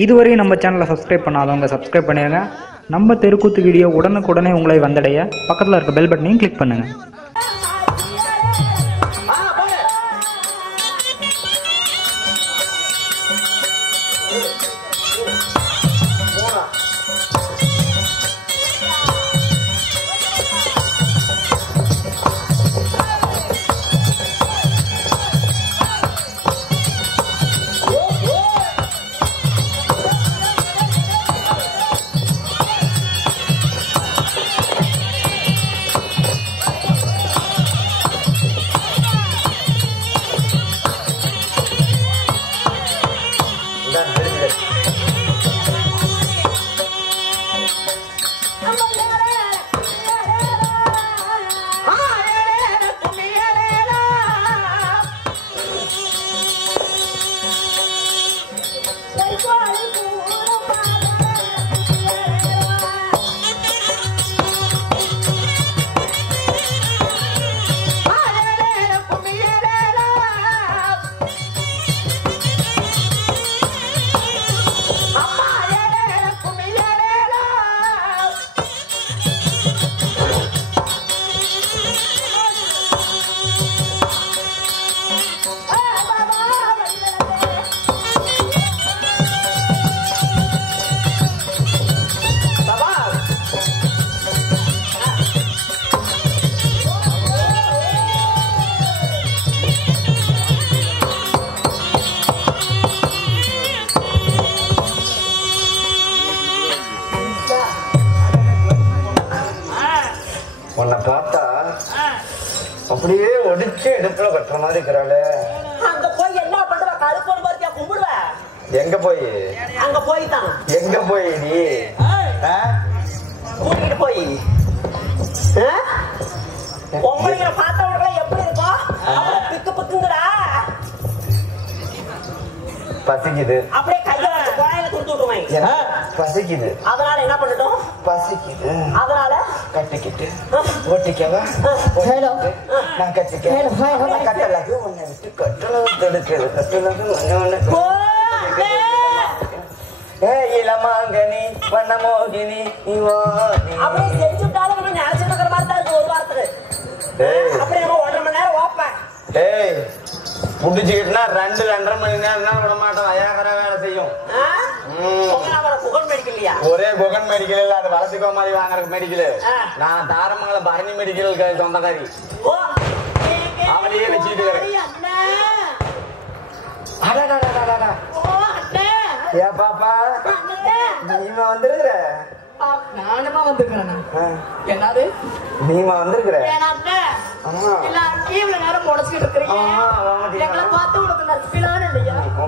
இதுவரையும் நம்ம சேனலை சப்ஸ்கிரைப் பண்ணாதவங்க சப்ஸ்கிரைப் பண்ணிடுங்க. நம்ம தெருக்கூத்து வீடியோ உடனுக்குடனே உங்களை வந்தடைய பக்கத்தில் இருக்க பெல் பட்டனையும் கிளிக் பண்ணுங்கள். உன்னை பார்த்தா அப்படியே ஒடிச்சு எடுப்புல கட்டுற மாதிரி இருக்கிறாள். அங்க போய் என்ன பண்ற? கருப்பன் பார்த்தியா கும்பிடுவ? எங்க போய்? அங்க போய் தான். எங்க போய் நீ கூட்டிட்டு போய் உங்களை பார்த்தவங்க எப்படி இருக்கும்? பிக்கு பிக்குங்கடா. பசிக்குது. அப்படியே கையில வச்சு குழாயில கொடுத்து விட்டுருவாங்க. பசிக்குது. அதனால என்ன பண்ணட்டும்? பசிக்குது. அதனால கட்டிக்கிட்டு ஓட்டிக்கவா? நான் கட்டிக்க கட்டலகு உன்னை விட்டு கட்டளவு தடுக்கிறது. கட்டலகு இளமாங்கனி வண்ணமோகினி அப்படியே செஞ்சுட்டாலும் நம்ம நினைச்சிட்டு இருக்கிற மாதிரி தான் இருக்கு. ஒரு வாரத்துக்கு அப்படியே நம்ம 1.5 மணி நேரம் ஓப்பேன். புடிச்சுக்கிட்டுனா 2-2.5 மணி நேரம் விட மாட்டோம். அயாகர வேலை செய்யும். புகழ் மெடிக்கலையா? ஒரே புகன் மெடிக்கல் இல்ல, அது வளர்த்துக்கோ மாதிரி வாங்குற மெடிக்கல். நான் தாரமங்கலம் பரணி மெடிக்கல் சொந்தக்காரி. அவளையே வச்சுட்டு ஏன் பாப்பா நீமா வந்திருக்கிற? நானுமா வந்துருக்கிறேன். என்னது நீமா வந்திருக்கிற?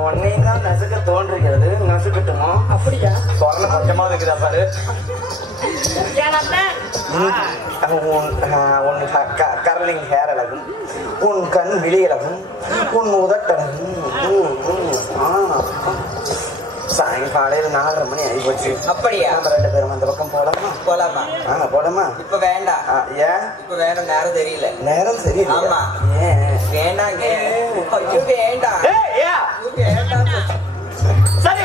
உன்னையும் தான் நசுக்க தோன்றுகிறது. நசுக்கட்டுமா? அப்படியா? சொன்ன கொஞ்சமா இருக்குதா பாரு. உன் கர்லிங் ஹேர் அழகும், உன் கண் விழி அழகும், உன் உதட்டழகும். சாயங்காலையில் 4:30 மணி ஆகிப்போச்சு. அப்படியா? நம்ம 2 பேரும் அந்த பக்கம் போலாமா? போலாமா? போலாமா? இப்ப வேண்டாம். ஏன் இப்ப வேணும்? நேரம் தெரியல. நேரம் சரியில்லை. ஆமா. வேண்டாங்க. ஐயோ வேண்டாம். வேண்டாம். சரி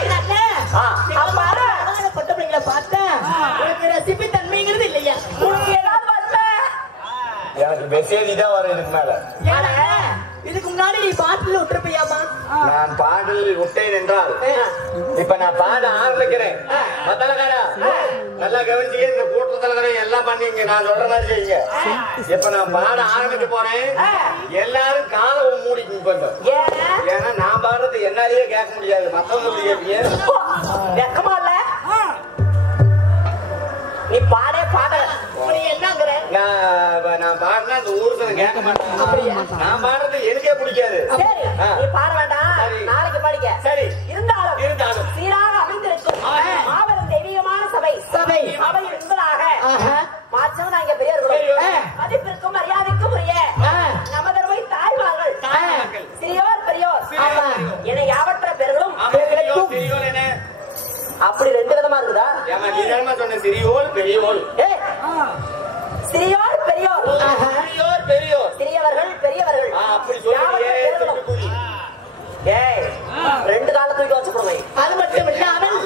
பொட்ட பிள்ளைங்களை பார்த்தேன். உனக்கு ரசிப்பு தன்மைங்கிறது இல்லையா? உனக்கு ஏதாவது வரல? எனக்கு மெசேஜ் தான் வரும் இதுக்கு மேல. இதுக்கு முன்னாடி நீ பாட்டில் விட்டுருப்பியாமா? நான் பாடலில் விட்டேன் என்றால் இப்ப நான் பாட ஆரம்பிக்கிறேன். நல்லா கவனிச்சுக்க. இந்த கூட்டத்தலைவரை எல்லாம் பண்ணீங்க. நான் சொல்ற மாதிரி செய்யுங்க. இப்ப நான் பாட ஆரம்பிக்க போறேன். எல்லாரும் காலை மூடிக்கு கொஞ்சம். ஏன்னா நான் பாடுறது என்னாலேயே கேட்க முடியாது. மத்தவங்க கேட்பீங்க. வெக்கமா இல்ல? நீ பாடே பாடல. நீ என்னங்கிற? நான் பாடினா இந்த ஊருக்கு கேட்க மாட்டேன். நான் பாடுறது எனக்கே பிடிக்காது. சரி நீ பாட வேண்டாம். நாளைக்கு படிக்க. சரி இருந்தாலும் சீராக அமைந்திருக்கும் மாபெரும் தெய்வீகமான சபை சபை என்பதாக மாற்றம் நான் இங்க பெரியவர்கள் மதிப்பிற்கும் மரியாதைக்கும் உரிய நமதர்மை தாய்மார்கள் சிறியோர் பெரியோர் என யாவற்ற பேர்களும் அப்படி 2 விதமா இருக்குதா? சிறியோர் பெரியோர். சிறியோர் பெரியோர். சிறியோர் பெரியோர். சிறியவர்கள் பெரியவர்கள். அப்படி சொல்லி ஏய் 2 கால தூக்கி வச்சு போடுங்க. அது மட்டும் இல்லாமல்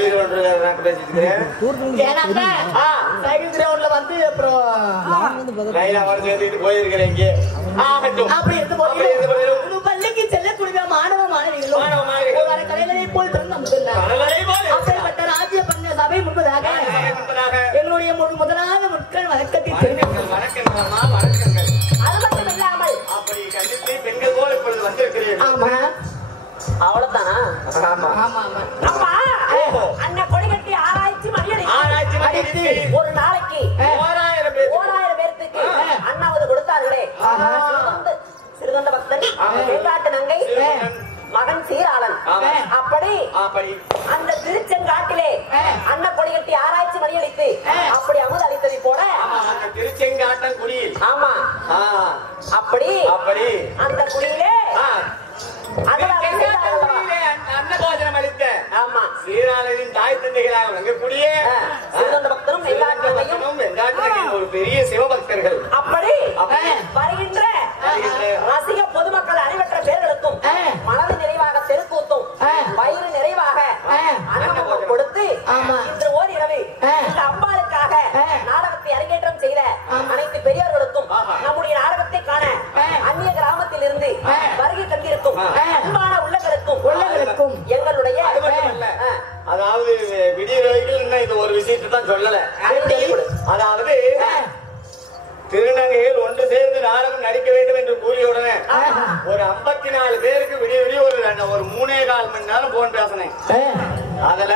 சைக்கிள் கிரவுண்ட் பேசிட்டு சைக்கிள் கிரவுண்ட்ல வந்து அப்புறம் லைனா வந்து சேர்த்துட்டு போயிருக்கிறேன் இங்கே அப்படி இருந்து பள்ளிக்கு செல்லக்கூடிய மாணவ மாணவிகளும் வர கலைகளை போல் அப்படிப்பட்ட ராஜ்ய பங்க சபை முன்பதாக எங்களுடைய முதலாவது முட்கள் வழக்கத்தை அது மட்டும் இல்லாமல் அப்படி கண்டிப்பா பெண்கள் போல இப்பொழுது வந்திருக்கிறீர்கள். ஆமா அவ்வளவுதானா? அண்ணன் கொடிகட்டி ஆராய்ச்சி மணியடித்து ஒரு நாளைக்கு 1000 பேருக்கு அண்ணாவது கொடுத்தார்களே. சிறுகண்ட பக்தன் வெங்காட்டு நங்கை மகன் சீராளன். அப்படி அந்த திருச்செங்காட்டிலே அண்ணன் கொடிகட்டி ஆராய்ச்சி மணியடித்து அப்படி அமுது அளித்ததை போல திருச்செங்காட்டம் குடியில் ஆமா அப்படி அந்த குடியிலே அன்னபோஜனம் அளித்த ஆமா சீராளரின் தாய் தந்தைகளாக வழங்கக்கூடிய பக்தரும் வெங்காட்டும் ஒரு பெரிய சிவபக்தர்கள். அப்படி வருகின்ற ரசிக பொதுமக்கள் அனைவற்ற பேர்களுக்கும் மனது நிறைவாக தெருக்கூத்தும் வயிறு நிறைவாக அன்னபோஜனம் கொடுத்து இன்று ஓரிரவு இந்த அம்பாளுக்காக நாடகத்தை அரங்கேற்றம் செய்த அனைத்து பெரியோர்களுக்கும் நம்முடைய நாடகத்தை காண அந்நிய கிராமத்தில் இருந்து வருகை தந்திருக்கும் அன்பான உள்ளங்களுக்கும் எங்களுடைய அதாவது விடிய வரைக்கும் இது ஒரு விஷயத்தை தான் சொல்லல. அதாவது திருநங்கையில் ஒன்று சேர்ந்து நாடகம் நடிக்க வேண்டும் என்று கூறியவுடனே ஒரு 54 பேருக்கு விடிய ஒரு 3.25 மணி நேரம் போன் பேசினேன். அதுல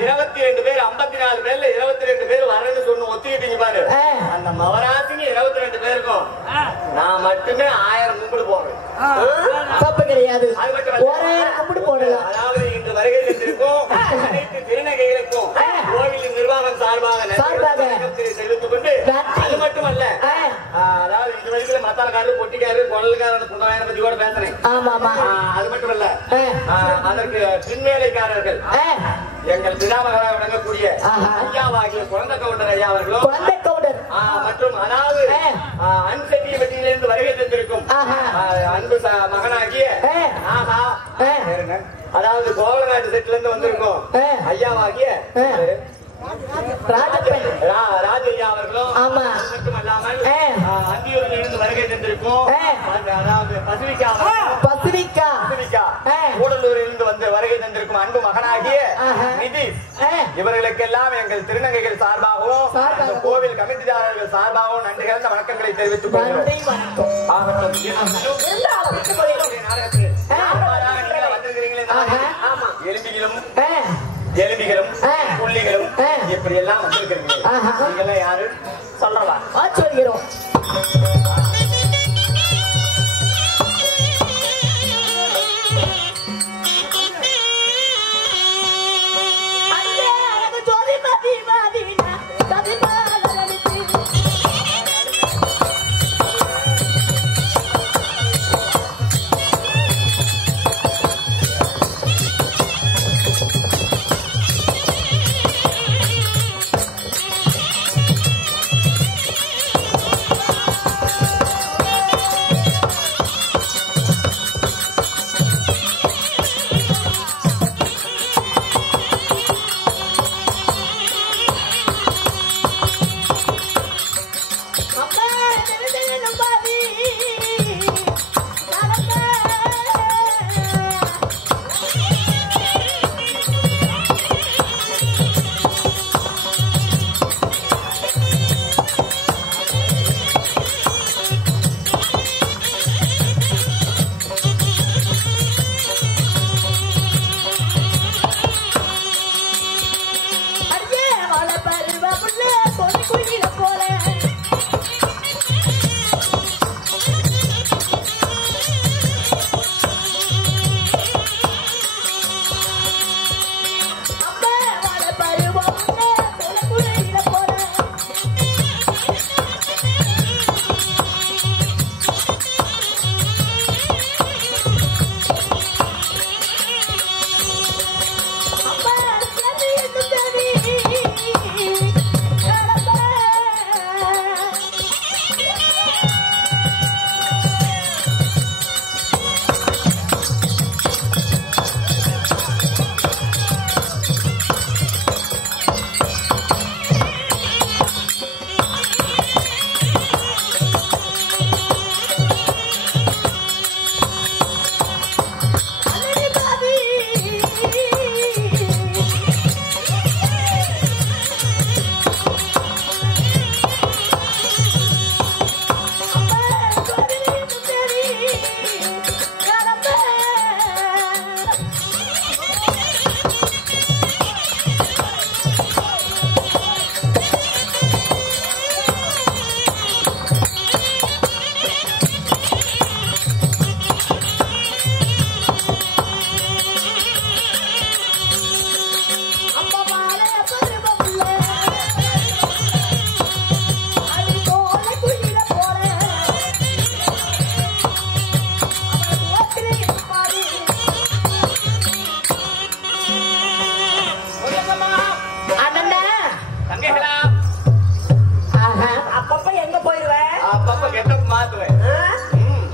22 பேர் 54 பேர்ல 22 பேர் வரேன்னு சொன்ன ஒத்துக்கிட்டீங்க பாரு. அந்த மவராசிங்க 22 பேருக்கும் நான் மட்டுமே 1000 கும்பிடு போவேன். தப்பு கிடையாது. அது மட்டும் ஒரே கும்பிடு போடலாம். அதாவது இன்று வருகை தந்திருக்கும் அனைத்து திருநங்கைகளுக்கும் கோவிலின் நிர்வாகம் சார்பாக தெரிவித்துக் கொண்டு அது மட்டுமல்ல அதாவது இது வரைக்கும் மத்தால காரு பொட்டிக்காரு குடலுக்காரன் புதாயனை பத்தி கூட பேசுறேன். அது மட்டுமல்ல அதற்கு பின்வேலைக்காரர்கள் எங்கள் பிதாமகராக விளங்கக்கூடிய ஐயாவாகிய குழந்தை கவுண்டர் ஐயா அவர்களும் மற்றும் அதாவது அன்செட்டியிலிருந்து வருகை தந்திருக்கும் அன்பு மகனாகிய அதாவது கோவலநாட்டு செட்டில இருந்து வந்திருக்கும் ஐயாவாகிய ராஜையா அவர்களும் மட்டுமல்லாமல் அந்தியூரில் இருந்து வருகை தந்திருக்கும் அதாவது பசிபிகா கூடலூரில் இருந்து வந்து வருகை தந்திருக்கும் அன்பு மகனாகிய நிதிஷ் இவர்களுக்கெல்லாம் எங்கள் திருநங்கைகள் சார்பாகவும் கோவில் கமிட்டிதாரர்கள் சார்பாகவும் நன்றி கலந்த வணக்கங்களை தெரிவித்துக் எலும்பிகளும் புள்ளிகளும் இப்படி எல்லாம் வந்திருக்கிறீங்க. யாரு சொல்லலாம் சொல்கிறோம். மண்டபம் மாத்துவேன்.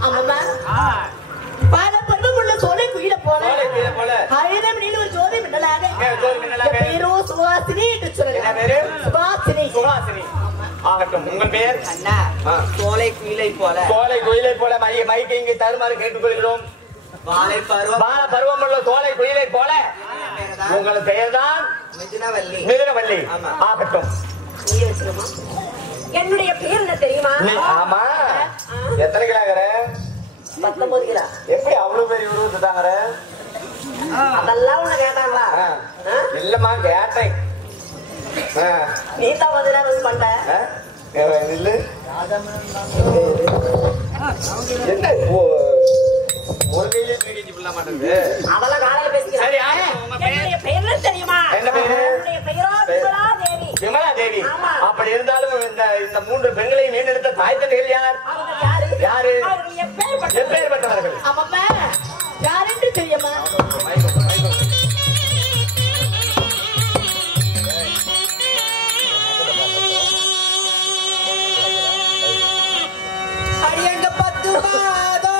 ஆமாம்மா. பல பருவமுள்ள சோலை குயில போல சோலை குயில போல. ஆயிரம் நீல ஒரு ஜோதி மின்னலாக. ஜோதி மின்னலாக. என் பேரோ சுவாசினி என்று சொல்லுங்க. என்ன பேரு? சுவாசினி. சுஹாசினி. ஆகட்டும். உங்கள் பெயர்? அண்ணா சோலை குயிலை போல. சோலை குயிலை போல மைக்கு இங்கு தருமாறு கேட்டுக்கொள்கிறோம். வாழை பருவம். வாழ பருவமுள்ள சோலை குயிலை போல. உங்கள் பெயர்தான் மிதுனவல்லி. மிதுனவல்லி. ஆமா. ஆகட்டும். நீ வச்சிருமா? என்னுடைய பேர் என்ன தெரியுமா? ஆமா. எத்தனை கிலோங்கிற? 19 கிலோ. எப்படி அவ்வளவு பெரிய உருவத்தை தாங்கிற? அதெல்லாம் உன்னை கேட்டாங்களா? இல்லம்மா கேட்டேன். நீ தான் வந்து பண்ண. இல்ல என்ன ஒரு கையிலே தூக்கி பிள்ள மாட்டேங்குது. அதெல்லாம் காலையில பேசிக்கிறேன். சரி, என்னுடைய பேர் என்ன தெரியுமா? என்ன பேரு? என்னுடைய பெயரோ விமலா தேவி. விமலா தேவி. ஆமா. அப்படி இருந்தாலும் இந்த 3 பெண்களையும் மீண்டெடுத்த தாய் தந்தைகள் யார்? அவங்க யாரு? யாரு? அவர்கள் எப்பேற்பட்டவர்கள்? எப்பேற்பட்டவர்கள்? ஆமாம்மா. யாரென்று தெரியுமா? அடியங்க 10 மாதம்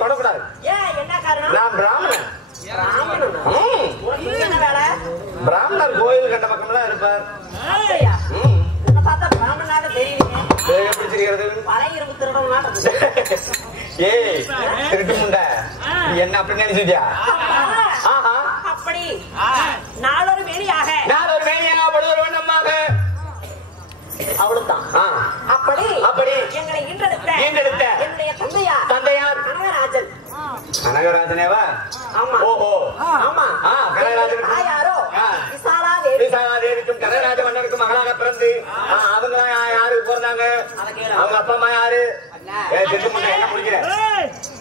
தொடக்கூடாது. நான் பிராமணன். பிராமணர் கோயில் கண்ட பக்கம் தான் இருப்பார். ஏய் திருட்டு முண்டை நீ என்ன அப்படி நினைச்சிட்டியா? ஆஹா அப்படி நாளொரு வேலையாக நான் ஒரு மேனியாக பொழுது வண்ணமாக அவ்வளவுதான். அப்படி அப்படி எங்களை ஈன்றெடுத்த என்னுடைய தந்தையார் கனகராஜன். கனகராஜனேவா? ஆமா. ஓஹோ ஆமா. கனகராஜன் யாரோ விசாலா தேவிக்கும் கனகராஜ மன்னருக்கும் மகளாக பிறந்து அவங்க யாருக்கு பிறந்தாங்க? அவங்க அப்பா அம்மா யாரு? திருட்டு முண்டை என்ன முடிக்கிற?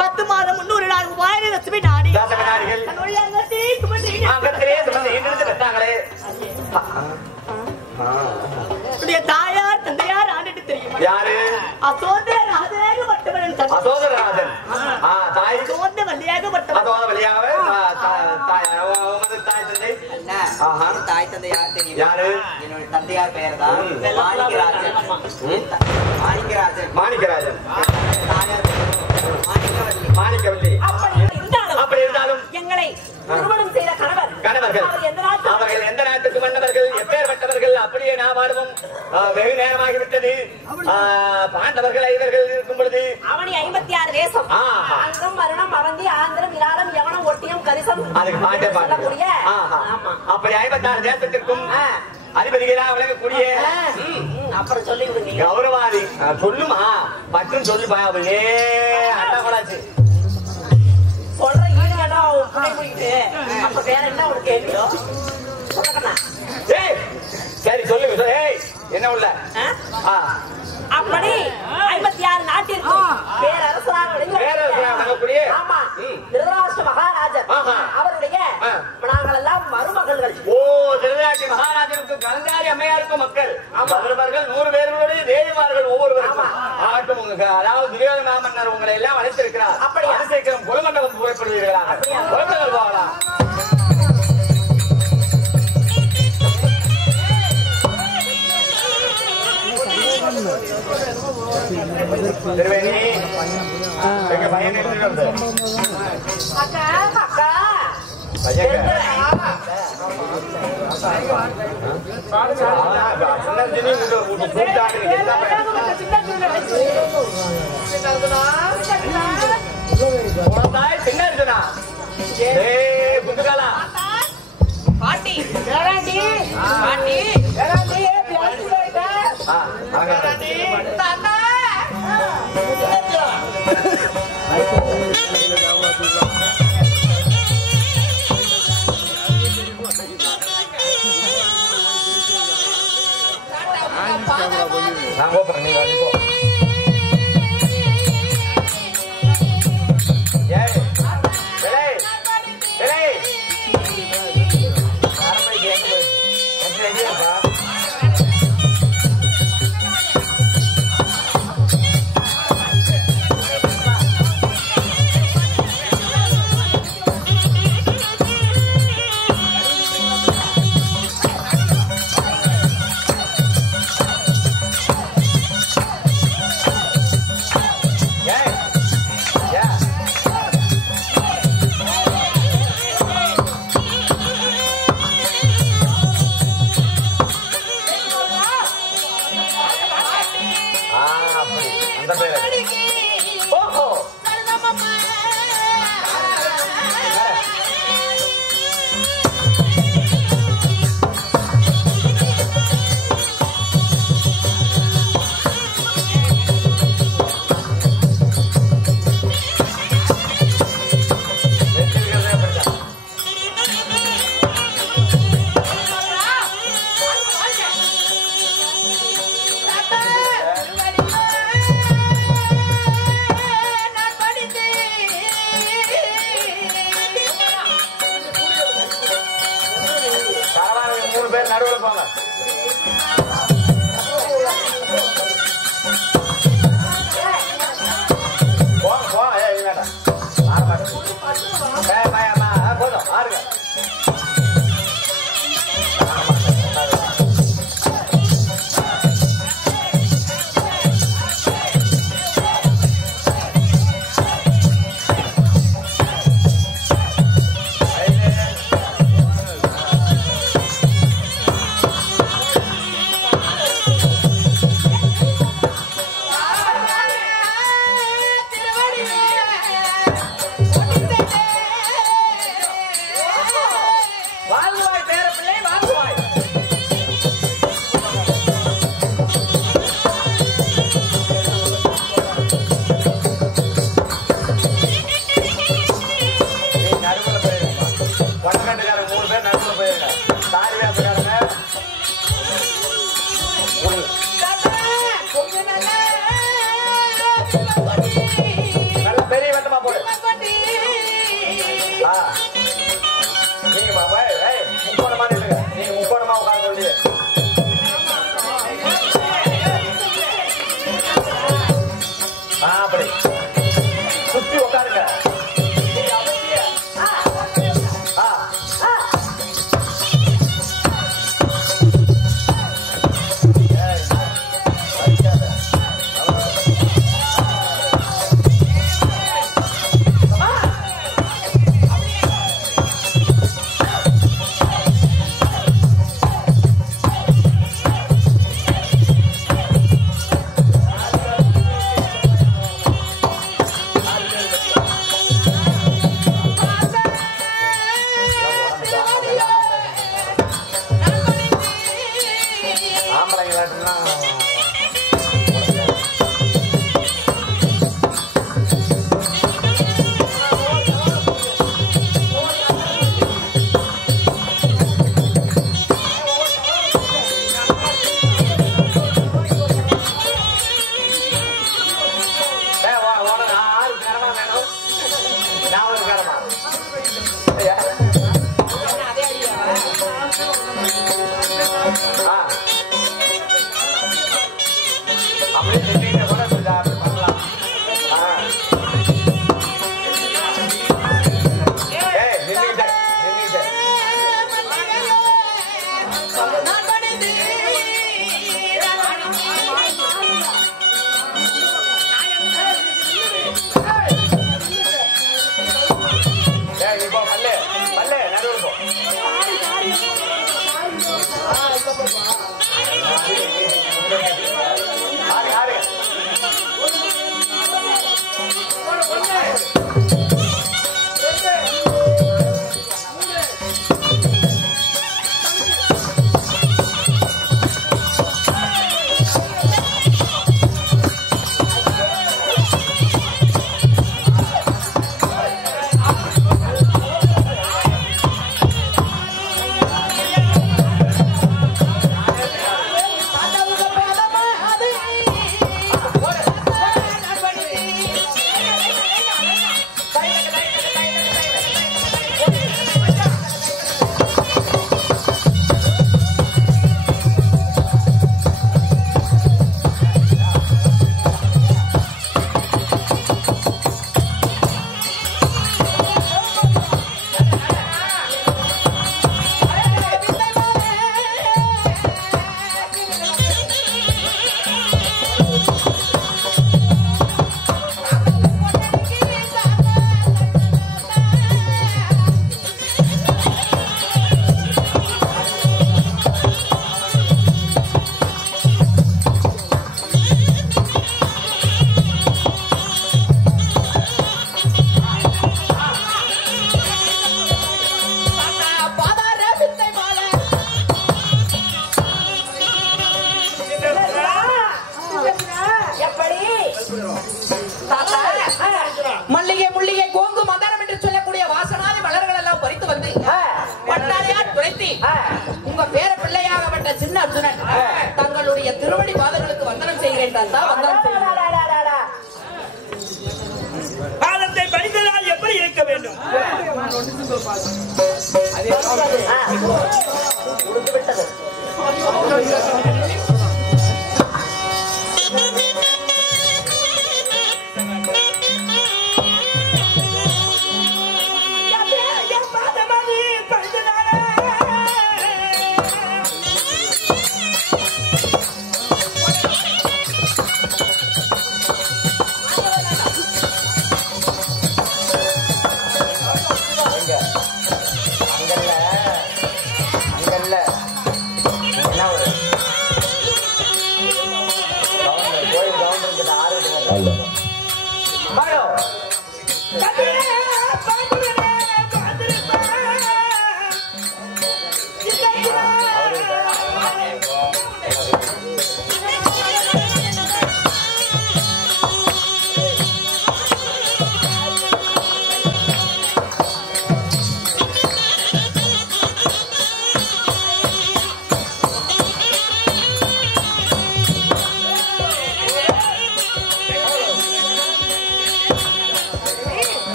10 மாதம் 300 நாள் வாயில லட்சுமி நாடி தாசகனாரிகள் தன்னுடைய அங்கத்திலே சுமந்து ஈன்றெடுத்து பெற்றாங்களே. உடைய தாயார் தந்தையார் ஆண்டுட்டு தெரியுமா? யாரு? அசோதராஜன் அசோதராஜன். தாய் சோந்த வழியாக அதோட வழியாக தாய் தந்தை தாய் தந்தை யார் தெரியும்? யாரு? என்னோட தந்தையார் பெயர் தான் மாணிக்கராஜன். மாணிக்கராஜன். தாயார் மாணிக்கவல்லி. மாணிக்கவல்லி. அப்படி இருந்தாலும் எங்களை திருமணம் செய்த கணவர்கள் அவர்கள் எந்த நாட்டுக்கு மன்னவர்கள், எப்பேற்பட்டவர்கள்? அப்படியே நாம் வாடுவோம். வெகு நேரமாகிவிட்டது. பாண்டவர்கள் ஐவர்கள் இருக்கும் பொழுது அவனி 56 தேசம். அங்கம் மரணம் அவந்தி ஆந்திரம் இராடம் யவனம் ஒட்டியம் கரிசம். அதுக்கு பாட்டே பாடக்கூடிய அப்படி 56 தேசத்திற்கும் அதிபதிகளாக விளங்கக்கூடிய அப்புறம் சொல்லி விடுங்க. கௌரவாதி சொல்லுமா பற்றும் சொல்லுப்பா. அவளே அட்டா கொடாச்சு சொல்ற ஈடு வேண்டாம் முடிக்கிட்டு அப்ப வேற என்ன ஒரு கேள்வியோ சொல்லுங்கண்ணா. சரி சொல்லுங்க. என்ன உள்ள அப்படி 56 நாட்டிற்கு பேரரசராக விளங்கக்கூடிய திருதராஷ்டிர மகாராஜர் அவருடைய நாங்கள் எல்லாம் மருமகள்கள். திருதராஷ்டிர மகாராஜனுக்கு கலந்தாரி அம்மையாருக்கும் மக்கள் அவர்கள் 100 பேர்களுடைய தேவிமார்கள் ஒவ்வொருவருக்கும் ஆகட்டும். அதாவது துரியோதன மன்னர் உங்களை எல்லாம் அழைத்திருக்கிறார். அப்படி அபிஷேகம் குலமண்டபம் புகைப்படுவீர்களா? குழந்தைகள் போகலாம். திருவேணி எங்க பையன் எடுத்துட்டு வந்து அக்கா அக்கா பாட்டி நான் போறேன். நீங்க அனுப்போ. ஏய் விலை விலை ஆரம்பி கேட்க என்ன ஐடியாப்பா? நடுவில் போங்க. போதும் ஆறுங்க. அப்படியே நின்னுட்டு கூட அப்படி பண்ணலாம். ஏய் நின்னுட்டு ஏய் நீ போ பல்லே நடுவுல போ. ஆறு மல்லிகை முள்ளிகை கோங்கு மந்தாரம் என்று சொல்லக்கூடிய வாசனாதி மலர்கள் எல்லாம் பறித்து வந்து பட்டாரியார் துளைத்தி உங்க பேர பிள்ளையாகப்பட்ட சின்ன அர்ஜுனன் தங்களுடைய திருவடி பாதங்களுக்கு வந்தனம் செய்கிறேன். பாதத்தை படித்ததால் எப்படி இருக்க வேண்டும்?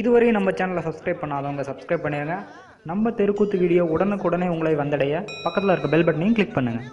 இதுவரை நம்ம சேனலை சப்ஸ்கிரைப் பண்ணாதவங்க சப்ஸ்கிரைப் பண்ணிடுங்க. நம்ம தெருக்கூத்து வீடியோ உடனுக்குடனே உங்களை வந்தடைய பக்கத்தில் இருக்க பெல் பட்டனையும் கிளிக் பண்ணுங்கள்.